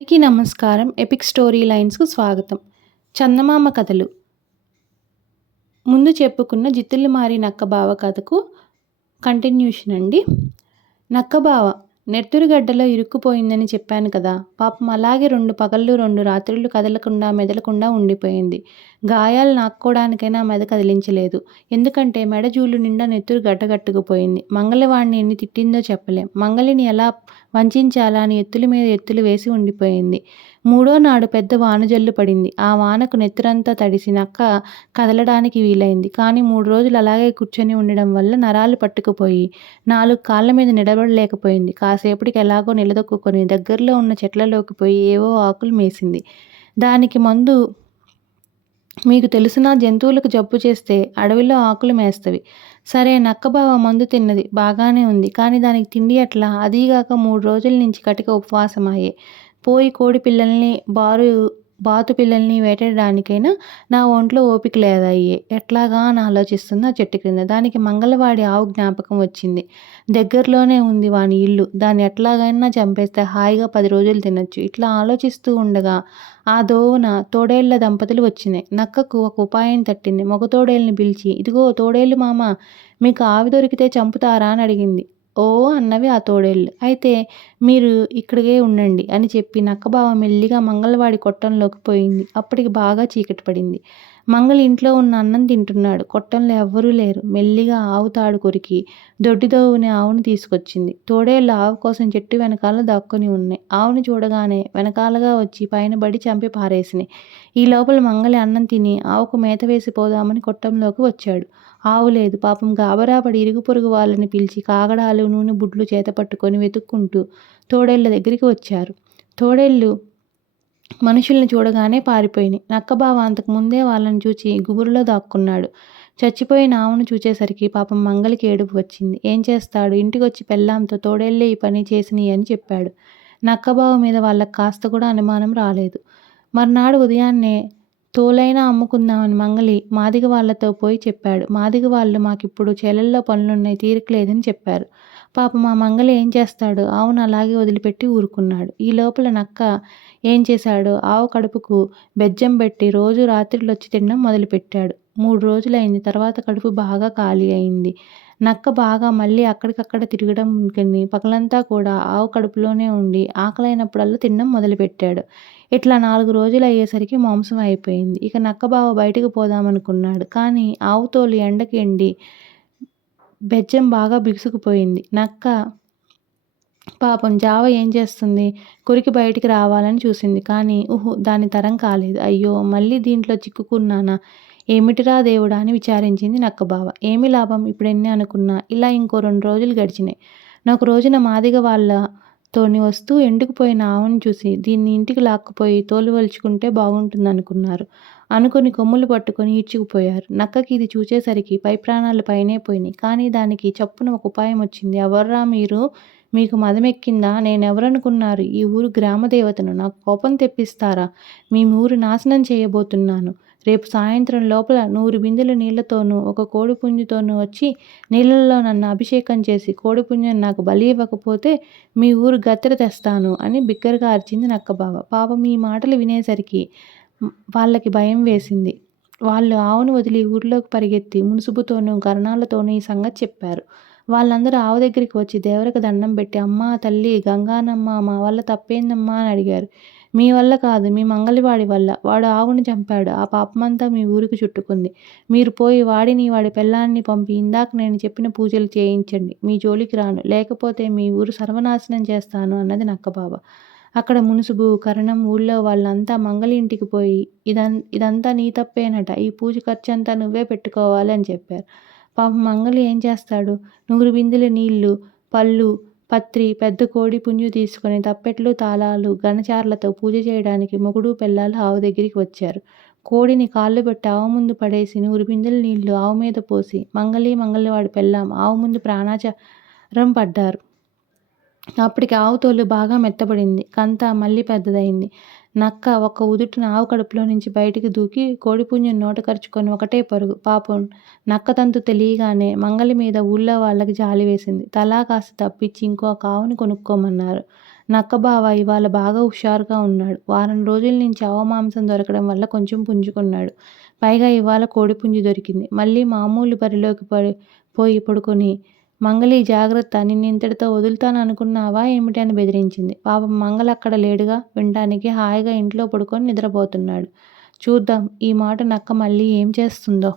అందరికీ నమస్కారం. Epic story లైన్స్‌కు స్వాగతం. చందమామ కథలు. ముందు చెప్పుకున్న జిత్తులు మారి నక్కబావ కథకు కంటిన్యూషన్ అండి. నక్కబావ నెత్తురుగడ్డలో ఇరుక్కుపోయిందని చెప్పాను కదా! పాపం అలాగే 2 పగళ్ళు 2 రాత్రులు కదలకుండా మెదలకుండా ఉండిపోయింది. గాయాలు నాక్కోడానికైనా మెద కదిలించలేదు. ఎందుకంటే మెడ జూలు నిండా నెత్తురు గడ్డకట్టుకుపోయింది. మంగలి వాడిని ఎన్ని తిట్టిందో చెప్పలేం. మంగలిని ఎలా వంచాలా అని ఎత్తుల మీద ఎత్తులు వేసి ఉండిపోయింది. మూడో నాడు పెద్ద వానజల్లు పడింది. ఆ వానకు నెత్తురంతా తడిసి నక్క కదలడానికి వీలైంది. కానీ 3 రోజులు అలాగే కూర్చొని ఉండడం వల్ల నరాలు పట్టుకుపోయి 4 కాళ్ళ మీద నిలబడలేకపోయింది. కాసేపటికి ఎలాగో నిలదొక్కుకొని దగ్గరలో ఉన్న చెట్లలోకి పోయి ఏవో ఆకులు మేసింది. దానికి మందు మీకు తెలుసునా? జంతువులకు జబ్బు చేస్తే అడవిలో ఆకులు మేస్తవి. సరే, నక్కబావ మందు తిన్నది బాగానే ఉంది. కానీ దానికి తిండి ఎట్లా? అదీగాక 3 రోజుల నుంచి కటిక ఉపవాసమాయె. పోయి కోడి పిల్లల్ని బాతు పిల్లల్ని వేటాడడానికైనా నా ఒంట్లో ఓపిక లేదాయె. ఎట్లాగా అని ఆలోచిస్తుంది ఆ చెట్టు క్రింద. దానికి మంగళవాడి ఆవు జ్ఞాపకం వచ్చింది. దగ్గరలోనే ఉంది వాని ఇల్లు. దాన్ని ఎట్లాగైనా చంపేస్తే హాయిగా 10 రోజులు తినొచ్చు. ఇట్లా ఆలోచిస్తూ ఉండగా ఆ దోవన తోడేళ్ల దంపతులు వచ్చినాయి. నక్కకు ఒక ఉపాయం తట్టింది. మగ తోడేల్ని పిలిచి, ఇదిగో తోడేళ్ళు మామా, మీకు ఆవి దొరికితే చంపుతారా అని అడిగింది. ఓ అన్నవి ఆ తోడేళ్ళు. అయితే మీరు ఇక్కడికే ఉండండి అని చెప్పి నక్కబావ మెల్లిగా మంగళవాడి కొట్టంలోకి పోయింది. అప్పటికి బాగా చీకటి పడింది. మంగళ ఇంట్లో ఉన్న అన్నం తింటున్నాడు. కొట్టంలో ఎవ్వరూ లేరు. మెల్లిగా ఆవు తాడు కొరికి దొడ్డిదోవుని ఆవును తీసుకొచ్చింది. తోడేళ్ళు ఆవు కోసం చెట్టు వెనకాల దాక్కుని ఉన్నాయి. ఆవుని చూడగానే వెనకాలగా వచ్చి పైన బడి చంపి పారేసినాయి. ఈ లోపల మంగలి అన్నం తిని ఆవుకు మేత వేసి పోదామని కొట్టంలోకి వచ్చాడు. ఆవు లేదు. పాపం గాబరాపడి ఇరుగు పొరుగు వాళ్ళని పిలిచి కాగడాలు నూనె బుడ్లు చేతపట్టుకొని వెతుక్కుంటూ తోడేళ్ల దగ్గరికి వచ్చారు. తోడేళ్ళు మనుషుల్ని చూడగానే పారిపోయినాయి. నక్కబావ అంతకు ముందే వాళ్ళని చూచి గుబురులో దాక్కున్నాడు. చచ్చిపోయిన ఆవును చూచేసరికి పాపం మంగలికి ఏడుపు వచ్చింది. ఏం చేస్తాడు? ఇంటికొచ్చి పెళ్ళాంతో తోడేళ్లే ఈ పని చేసినాయి అని చెప్పాడు. నక్కబావ మీద వాళ్ళకి కాస్త కూడా అనుమానం రాలేదు. మర్నాడు ఉదయాన్నే తోలైనా అమ్ముకుందామని మంగలి మాదిగ వాళ్ళతో పోయి చెప్పాడు. మాదిగ వాళ్ళు మాకిప్పుడు చేలల్లో పనులున్నాయి, తీరిక లేదని చెప్పారు. పాపం ఆ మంగలి ఏం చేస్తాడు? ఆవును అలాగే వదిలిపెట్టి ఊరుకున్నాడు. ఈ లోపల నక్క ఏం చేశాడు? ఆవు కడుపుకు బెజ్జం పెట్టి రోజు రాత్రిళ్ళొచ్చి తినడం మొదలుపెట్టాడు. 3 రోజులైంది. తర్వాత కడుపు బాగా ఖాళీ అయింది. నక్క బాగా మళ్ళీ అక్కడికక్కడ తిరగడం కని పగలంతా కూడా ఆవు కడుపులోనే ఉండి ఆకలైనప్పుడల్లా తినడం మొదలుపెట్టాడు. ఇట్లా 4 రోజులయ్యేసరికి మాంసం అయిపోయింది. ఇక నక్కబావ బయటికి పోదామనుకున్నాడు. కానీ ఆవు తోలు ఎండకి ఎండి బెజ్జం బాగా బిగుసుకుపోయింది. నక్క పాపం జావ ఏం చేస్తుంది? కొరికి బయటికి రావాలని చూసింది. కానీ దాని తరం కాలేదు. అయ్యో, మళ్ళీ దీంట్లో చిక్కుకున్నానా? ఏమిటిరా దేవుడా అని విచారించింది నక్కబావ. ఏమి లాభం? ఇప్పుడెన్ని అనుకున్నా ఇలా ఇంకో 2 రోజులు గడిచినాయి. ఒక రోజున మాదిగ వాళ్ళతోని వస్తూ ఎండుకుపోయిన ఆవును చూసి దీన్ని ఇంటికి లాక్కుపోయి తోలు వలుచుకుంటే బాగుంటుందనుకున్నారు. అనుకుని కొమ్ములు పట్టుకొని ఈడ్చుకుపోయారు. నక్కకి ఇది చూచేసరికి పై ప్రాణాలు పైనే పోయినాయి. కానీ దానికి చప్పున ఒక ఉపాయం వచ్చింది. ఎవర్రా మీరు? మీకు మదమెక్కిందా? నేనెవరనుకున్నారు? ఈ ఊరు గ్రామదేవతను. నాకు కోపం తెప్పిస్తారా? మీ ఊరు నాశనం చేయబోతున్నాను. రేపు సాయంత్రం లోపల 100 బిందెల నీళ్లతోనూ 1 కోడిపుంజుతోనూ వచ్చి నీళ్లలో నన్ను అభిషేకం చేసి కోడిపుంజుని నాకు బలి ఇవ్వకపోతే మీ ఊరు గత్తెర తెస్తాను అని బిగ్గరగా అరిచింది నక్కబావ. పాపం ఈ మాటలు వినేసరికి వాళ్ళకి భయం వేసింది. వాళ్ళు ఆవును వదిలి ఊర్లోకి పరిగెత్తి మునుసుబుతోనూ కరణాలతోనూ ఈ సంగతి చెప్పారు. వాళ్ళందరూ ఆవు దగ్గరికి వచ్చి దేవరకు దండం పెట్టి, అమ్మా తల్లి గంగానమ్మ, మా వల్ల తప్పేందమ్మా అని అడిగారు. మీ వల్ల కాదు, మీ మంగలివాడి వల్ల. వాడు ఆవుని చంపాడు. ఆ పాపమంతా మీ ఊరికి చుట్టుకుంది. మీరు పోయి వాడిని వాడి పెళ్ళాన్ని పంపి ఇందాక నేను చెప్పిన పూజలు చేయించండి. మీ జోలికి రాను. లేకపోతే మీ ఊరు సర్వనాశనం చేస్తాను అన్నది నక్కబావ. అక్కడ మునుసుబు, కరణం, ఊళ్ళో వాళ్ళంతా మంగలి ఇంటికి పోయి ఇదంతా నీ తప్పేనట. ఈ పూజ ఖర్చంతా నువ్వే పెట్టుకోవాలి అని చెప్పారు. పాపం మంగలి ఏం చేస్తాడు? 100 బిందెల నీళ్లు, పళ్ళు, పత్రి, పెద్ద కోడి పుంజు తీసుకొని తప్పెట్లు, తాళాలు, గణచార్లతో పూజ చేయడానికి మొగుడు పెళ్ళాలు ఆవు దగ్గరికి వచ్చారు. కోడిని కాళ్ళు పెట్టి ఆవు ముందు పడేసి 100 బిందెల నీళ్లు ఆవు మీద పోసి మంగలివాడి పెళ్ళాం ఆవు ముందు ప్రాణాచారం పడ్డారు. అప్పటికి ఆవు తోలు బాగా మెత్తబడింది. కంత మళ్ళీ పెద్దదయింది. నక్క ఒక్క ఉదుటున ఆవు కడుపులో నుంచి బయటికి దూకి కోడిపుంజుని నోట కరుచుకొని ఒకటే పరుగు. పాపం నక్క తంతు తెలియగానే మంగలి మీద ఊళ్ళో వాళ్ళకి జాలి వేసింది. తలా కాస్త తప్పించి ఇంకొక ఆవుని కొనుక్కోమన్నారు. నక్క బావ ఇవాళ బాగా హుషారుగా ఉన్నాడు. వారం రోజుల నుంచి ఆవు మాంసం దొరకడం వల్ల కొంచెం పుంజుకున్నాడు. పైగా ఇవాళ కోడిపుంజు దొరికింది. మళ్ళీ మామూలు బరిలోకి పోయి పడుకొని, మంగలి జాగ్రత్త, నిన్నింతటితో వదులుతాననుకున్నావా ఏమిటి అని బెదిరించింది. పాపం మంగళ అక్కడ లేడుగా, వినటానికి హాయిగా ఇంట్లో పడుకొని నిద్రపోతున్నాడు. చూద్దాం ఈ మాట నక్క మళ్ళీ ఏం చేస్తుందో.